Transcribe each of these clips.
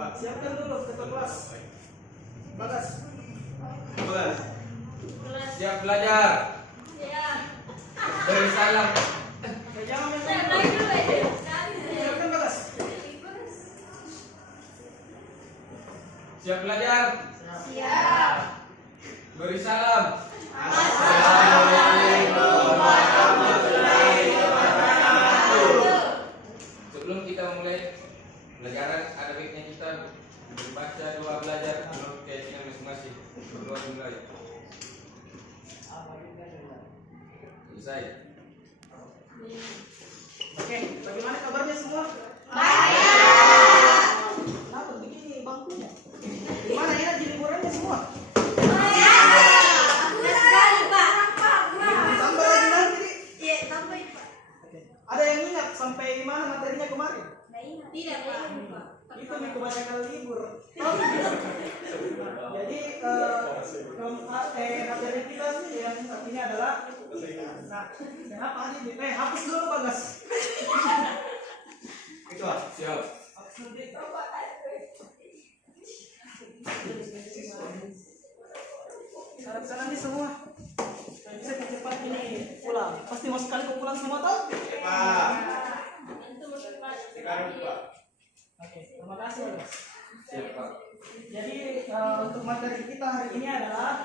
Siapkan dulu ketua kelas. Bagas. Siap belajar. Beri salam. Jangan siapkan Bagas. Siap belajar. Siap. Beri salam. Assalamualaikum warahmatullahi wabarakatuh. Sebelum kita mulai pelajaran, ada baiknya kita membaca doa belajar menurut keyakinan masing-masing. Berdoa dimulai. Selesai. Oke, bagaimana kabarnya semua? Baik. Kenapa begini bangkunya? Gimana ya di liburannya semua? Sekali, Pak. Tambah lagi nanti. Iya, tambahin, Pak. Oke. Ada yang ingat sampai mana materinya kemarin? Tidak, Pak. Itu nih kebanyakan libur. Jadi materi kita sih yang artinya adalah kenapa adik hapus dulu Bagas. Itu Siap. hapus dulu. Sana nih semua. Saya cepat ini pulang. Pasti mau sekali kau pulang semua tau? Oke, terima kasih Bagas. Siap, Pak. Jadi untuk materi kita hari ini adalah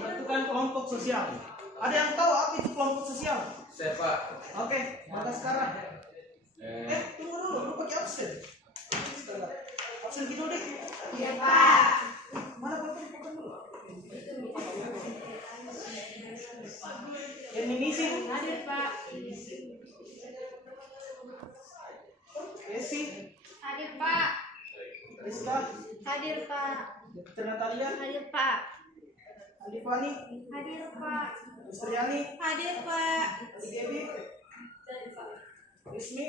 bentukan kelompok sosial. Ada yang tahu apa itu kelompok sosial? Siap, Pak. Oke, maka sekarang. Tunggu dulu, lu pakai absen. Absen gitu deh. Iya, Pak. Mana pakai dulu? Yang mengisi Hadir, Pak. Esi, Hadir, Pak. Rizka, Hadir, Pak. Dr. Natalia, Hadir, Pak. Andifani, Hadir, Pak. Ustriani, Hadir, Pak. Gebi, Ismi,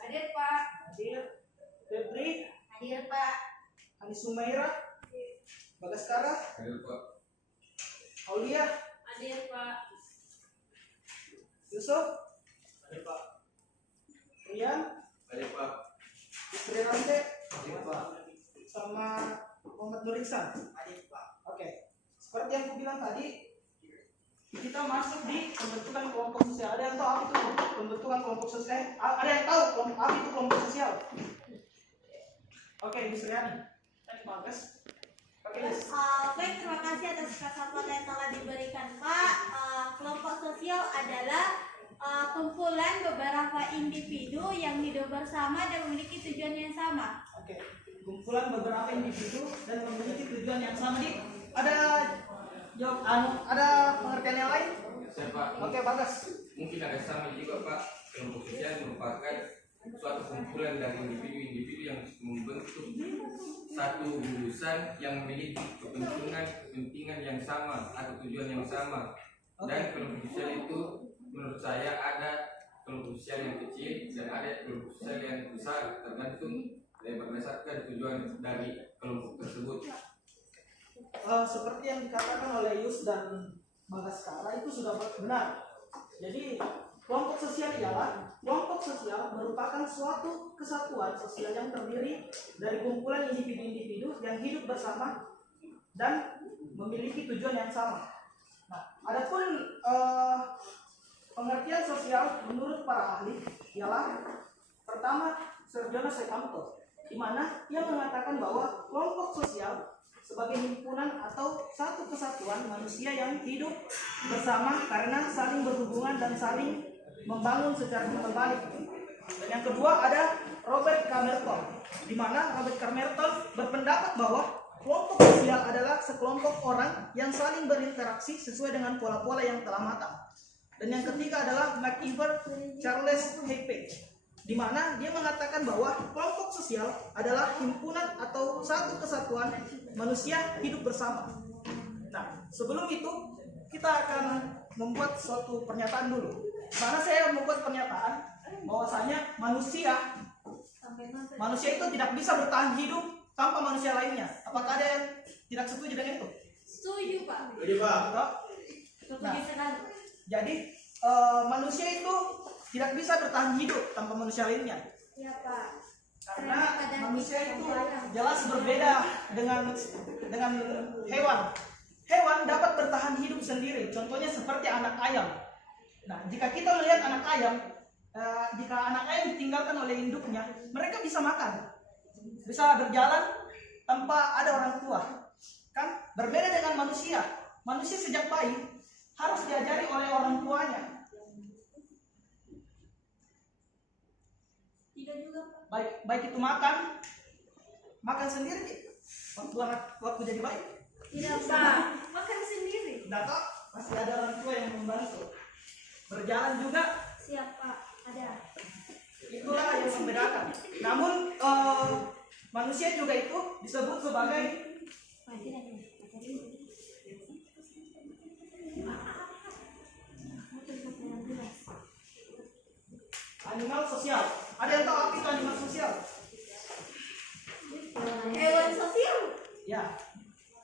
Hadir, Pak. Hadir, Febri, Hadir, Pak. Ani Sumaira, Bagaskara, Hadir, Pak. Aulia, Hadir, Pak. Yusuf, Rian, Hadir, Pak. Istri Rante, Hadir, Pak. sama Muhammad Nur Ihsan. Oke, seperti yang aku bilang tadi, kita masuk di pembentukan kelompok sosial. Ada yang tahu apa itu pembentukan kelompok sosial? Ada yang tahu apa itu kelompok sosial? Oke, Ibu Sriani. Tadi Bagas. Oke, Nis. Baik, terima kasih atas kesempatan yang telah diberikan, Pak. Kelompok sosial adalah kumpulan beberapa individu yang hidup bersama dan memiliki tujuan yang sama. Oke, kumpulan beberapa individu dan memiliki tujuan yang sama. Ada jawab ada pengertian yang lain? Siap, Pak. Oke, Bagas. Mungkin ada sama juga, Pak. Kelompok sosial merupakan suatu kumpulan dari individu-individu yang membentuk satu jurusan yang memiliki kepentingan yang sama atau tujuan yang sama. Dan kelompok sosial itu menurut saya ada kelompok sosial yang kecil dan ada kelompok sosial yang besar, tergantung berdasarkan tujuan dari kelompok tersebut. Seperti yang dikatakan oleh Yus dan Bagaskara itu sudah benar. Jadi kelompok sosial ialah kelompok sosial merupakan suatu kesatuan sosial yang terdiri dari kumpulan individu-individu yang hidup bersama dan memiliki tujuan yang sama. Nah, adapun pengertian sosial menurut para ahli ialah pertama Sir Jonas Sekamto, di mana ia mengatakan bahwa kelompok sosial sebagai himpunan atau satu kesatuan manusia yang hidup bersama karena saling berhubungan dan saling membangun secara terbalik. Dan yang kedua ada Robert Camerton, di mana Robert Camerton berpendapat bahwa kelompok sosial adalah sekelompok orang yang saling berinteraksi sesuai dengan pola-pola yang telah matang. Dan yang ketiga adalah McIver Charles Hepe, di mana dia mengatakan bahwa kelompok sosial adalah himpunan atau satu kesatuan manusia hidup bersama. Nah, sebelum itu kita akan membuat suatu pernyataan dulu. Karena saya membuat pernyataan bahwasanya manusia itu tidak bisa bertahan hidup tanpa manusia lainnya. Apakah ada yang tidak setuju dengan itu? Setuju, Pak. Atau? Setuju sekali. Jadi manusia itu tidak bisa bertahan hidup tanpa manusia lainnya. Iya, Pak. Karena manusia itu jelas berbeda dengan hewan. Hewan dapat bertahan hidup sendiri. Contohnya seperti anak ayam. Nah, jika kita melihat anak ayam, jika anak ayam ditinggalkan oleh induknya, mereka bisa makan, bisa berjalan tanpa ada orang tua. Kan berbeda dengan manusia. Manusia sejak bayi harus diajari oleh orang tuanya. Tidak juga, Pak. Baik itu makan sendiri waktu jadi bayi. Tidak, Pak. Makan sendiri. Data masih ada orang tua yang membantu. Berjalan juga. Siap, Pak. Ada. Itulah yang membedakan. Namun manusia juga itu disebut sebagai animal sosial. Ada yang tahu apa itu animal sosial? Hewan sosial. Ya.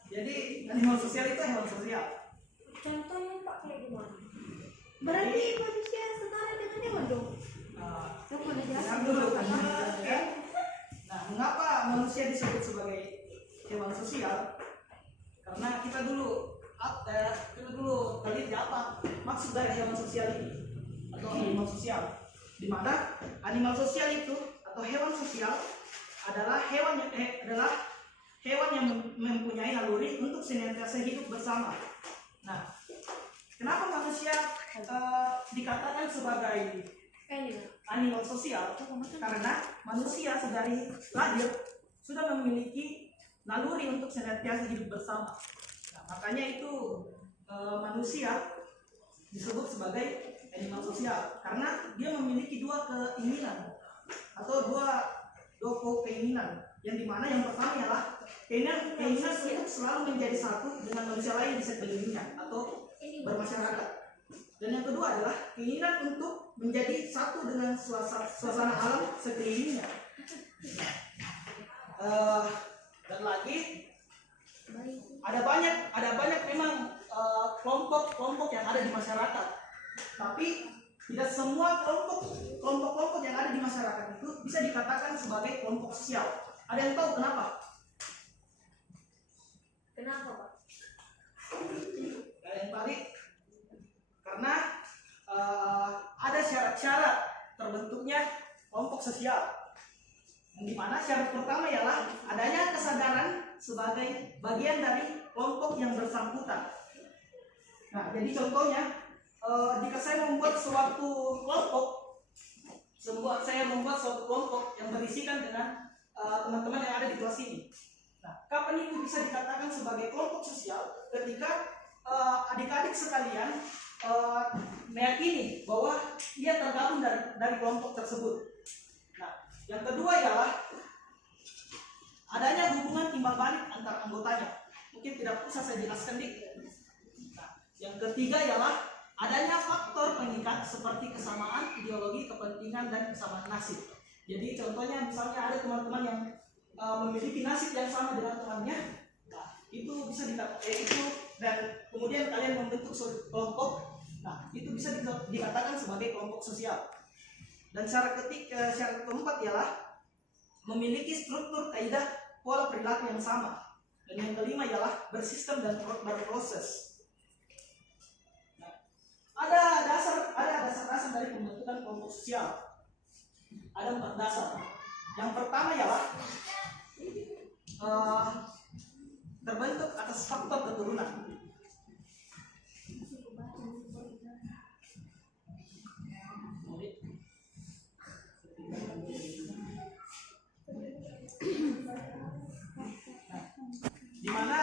Jadi animal sosial itu hewan sosial. Contohnya, Pak, kayak gimana? Berarti manusia setara dengan hewan dong. Yang dulu kan. Nah, mengapa manusia disebut sebagai hewan sosial? Karena kita dulu teliti apa maksud dari hewan sosial ini atau animal sosial. Di mana animal sosial itu atau hewan sosial adalah hewan yang mempunyai naluri untuk senantiasa hidup bersama. Nah, kenapa manusia dikatakan sebagai animal sosial? Karena manusia sedari lahir sudah memiliki naluri untuk senantiasa hidup bersama. Nah, makanya itu manusia disebut sebagai animal sosial karena dia memiliki dua keinginan atau dua keinginan, yang dimana yang pertama ialah keinginan untuk selalu menjadi satu dengan manusia lain di sekelilingnya atau bermasyarakat, dan yang kedua adalah keinginan untuk menjadi satu dengan suasana alam sekelilingnya. Dan lagi ada banyak memang kelompok yang ada di masyarakat, tapi tidak semua kelompok yang ada di masyarakat itu bisa dikatakan sebagai kelompok sosial. Ada yang tahu kenapa? Kenapa, Pak? Ada yang tarik? Karena ada syarat-syarat terbentuknya kelompok sosial. Yang dimana syarat pertama ialah adanya kesadaran sebagai bagian dari kelompok yang bersangkutan. Nah, jadi contohnya, jika saya membuat suatu kelompok yang berisikan dengan teman-teman yang ada di kelas ini. Nah, kapan itu bisa dikatakan sebagai kelompok sosial? Ketika adik-adik sekalian meyakini bahwa ia tergabung dari kelompok tersebut. Nah, yang kedua ialah adanya hubungan timbal balik antar anggotanya. Mungkin tidak usah saya jelaskan Nah, yang ketiga ialah adanya faktor pengikat seperti kesamaan ideologi, kepentingan, dan kesamaan nasib. Jadi contohnya misalnya ada teman-teman yang memiliki nasib yang sama dengan temannya, nah itu bisa dan kemudian kalian membentuk suatu kelompok, nah itu bisa dikatakan sebagai kelompok sosial. Dan syarat keempat ialah memiliki struktur kaidah pola perilaku yang sama. Dan yang kelima ialah bersistem dan berproses. Ada dasar-dasar dari pembentukan kelompok sosial. Ada 4 dasar. Yang pertama ialah terbentuk atas faktor keturunan. Di mana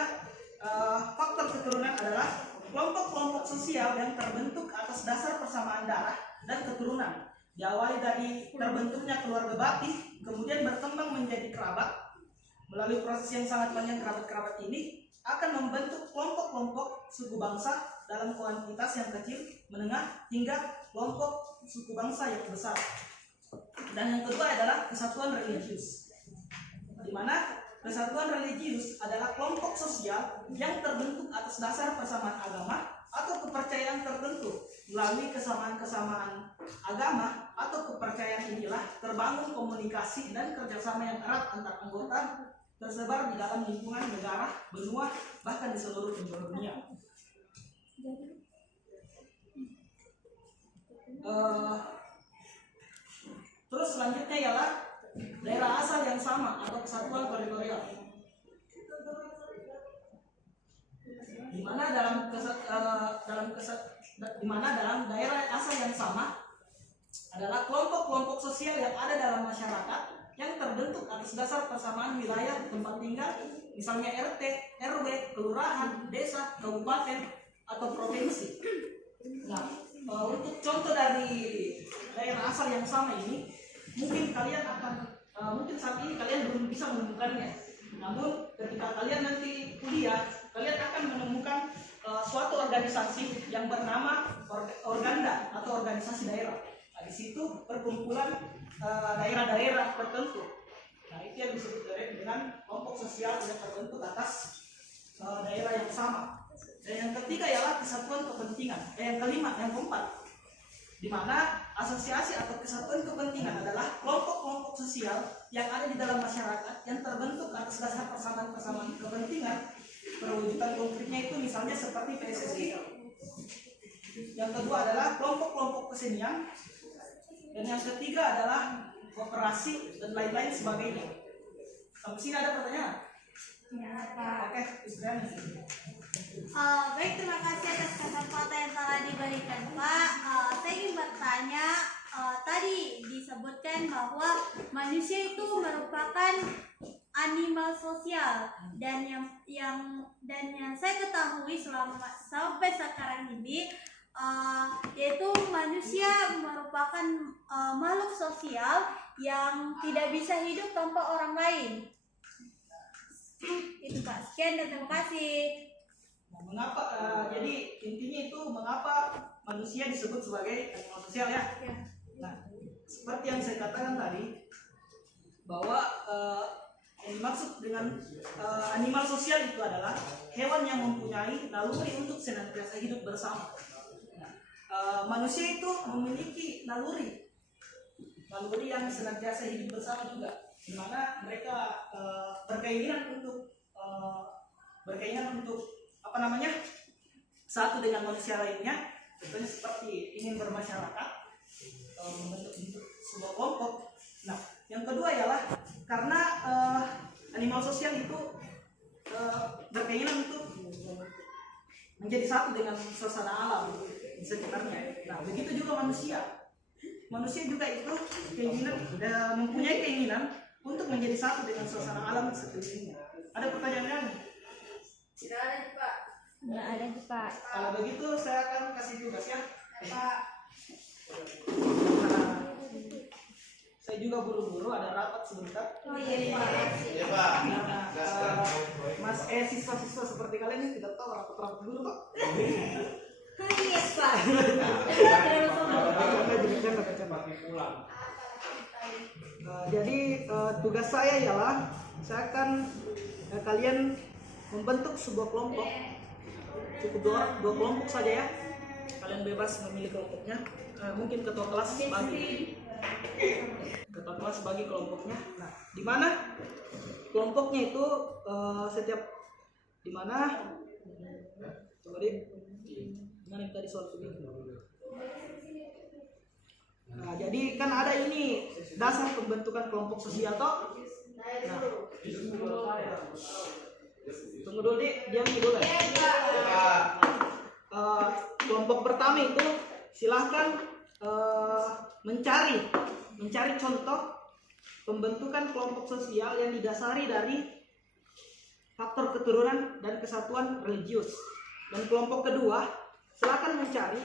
faktor keturunan adalah kelompok-kelompok sosial yang terbentuk atas dasar persamaan darah dan keturunan, diawali dari terbentuknya keluarga baptis, kemudian berkembang menjadi kerabat. Melalui proses yang sangat panjang, kerabat-kerabat ini akan membentuk kelompok-kelompok suku bangsa dalam kuantitas yang kecil, menengah, hingga kelompok suku bangsa yang besar. Dan yang kedua adalah kesatuan religius, di mana Kesatuan religius adalah kelompok sosial yang terbentuk atas dasar persamaan agama atau kepercayaan tertentu. Melalui kesamaan-kesamaan agama atau kepercayaan inilah terbangun komunikasi dan kerjasama yang erat antar anggota tersebar di dalam lingkungan negara, benua, bahkan di seluruh penjuru dunia. Terus selanjutnya ialah daerah asal yang sama atau kesatuan teritorial. Di mana dalam daerah asal yang sama adalah kelompok-kelompok sosial yang ada dalam masyarakat yang terbentuk atas dasar persamaan wilayah tempat tinggal, misalnya RT, RW, kelurahan, desa, kabupaten, atau provinsi. Nah, untuk contoh dari daerah asal yang sama ini, mungkin saat ini kalian belum bisa menemukannya. Namun ketika kalian nanti kuliah, kalian akan menemukan suatu organisasi yang bernama Organda atau organisasi daerah. Nah, di situ perkumpulan daerah-daerah tertentu. Nah, itu yang disebut dengan kelompok sosial yang terbentuk atas daerah yang sama. Dan yang ketiga ialah kesatuan kepentingan. Yang keempat, di mana asosiasi atau kesatuan kepentingan adalah kelompok-kelompok sosial yang ada di dalam masyarakat yang terbentuk atas dasar persamaan kepentingan. Perwujudan konkretnya itu misalnya seperti PSSI. Yang kedua adalah kelompok-kelompok kesenian. Dan yang ketiga adalah kooperasi dan lain-lain sebagainya. Sampai sini ada pertanyaan? Ya, Pak. Oke, Israel. Baik, terima kasih atas kesempatan yang telah diberikan, Pak. Saya ingin bertanya, tadi disebutkan bahwa manusia itu merupakan animal sosial dan yang saya ketahui sampai sekarang ini yaitu manusia merupakan makhluk sosial yang tidak bisa hidup tanpa orang lain. Itu Pak, sekian dan terima kasih. Mengapa? Jadi intinya itu mengapa manusia disebut sebagai animal sosial ya? Nah, seperti yang saya katakan tadi bahwa yang dimaksud dengan animal sosial itu adalah hewan yang mempunyai naluri untuk senantiasa hidup bersama. Nah, manusia itu memiliki naluri yang senantiasa hidup bersama juga, di mana mereka berkeinginan untuk satu dengan manusia lainnya, contohnya seperti ingin bermasyarakat, membentuk sebuah kelompok. Nah, yang kedua ialah karena animal sosial itu berkeinginan untuk menjadi satu dengan suasana alam di sekitarnya. Nah, begitu juga manusia. Manusia juga itu mempunyai keinginan untuk menjadi satu dengan suasana alam di sekelilingnya. Ada pertanyaan lain? Tidak ada, Pak. Tidak ada, Pak. Kalau begitu saya akan kasih tugas ya, Pak. Saya juga buru-buru, ada rapat sebentar. Oh iya, Pak. Iya, Pak. Mas siswa-siswa seperti kalian ini tidak tahu rapat-rapat dulu, Pak. Iya, Pak. Jadi tugas saya ialah saya akan kalian membentuk sebuah kelompok. Cukup dua kelompok saja ya. Kalian bebas memilih kelompoknya. Mungkin ketua kelas bagi kelompoknya. Nah, di mana kelompoknya itu setiap di mana? Coba deh. Mana yang tadi soal subjek? Nah, jadi kan ada ini dasar pembentukan kelompok sosial toh. Nah, tunggu dulu deh, diam dulu ya. Kelompok pertama itu silahkan mencari contoh pembentukan kelompok sosial yang didasari dari faktor keturunan dan kesatuan religius. Dan kelompok kedua silahkan mencari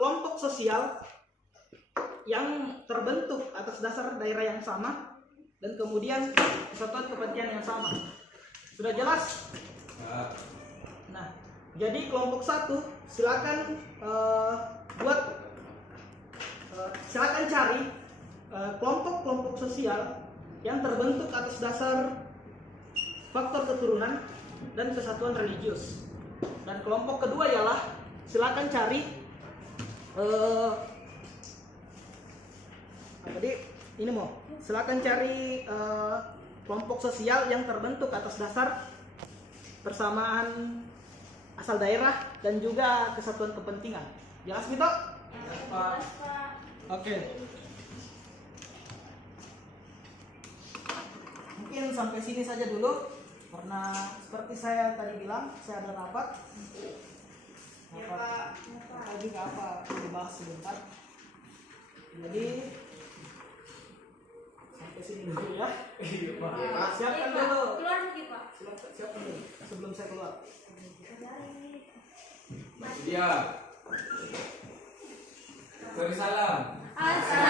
kelompok sosial yang terbentuk atas dasar daerah yang sama dan kemudian kesatuan kepentingan yang sama. Sudah jelas? Nah, jadi kelompok satu silakan silakan cari kelompok-kelompok sosial yang terbentuk atas dasar faktor keturunan dan kesatuan religius. Dan kelompok kedua ialah silakan cari silakan cari kelompok sosial yang terbentuk atas dasar persamaan asal daerah dan juga kesatuan kepentingan. Jelas Mito? Jelas, Pak. Oke. Mungkin sampai sini saja dulu. Karena seperti saya tadi bilang, saya ada rapat. Ya, Pak. Tadi apa dibahas sebentar. Jadi sampai sini dulu ya. Siapkan Iya, Pak. dulu. Keluar lagi, Pak. Siapkan dulu sebelum saya keluar. Dia. Beri salam. Assalamualaikum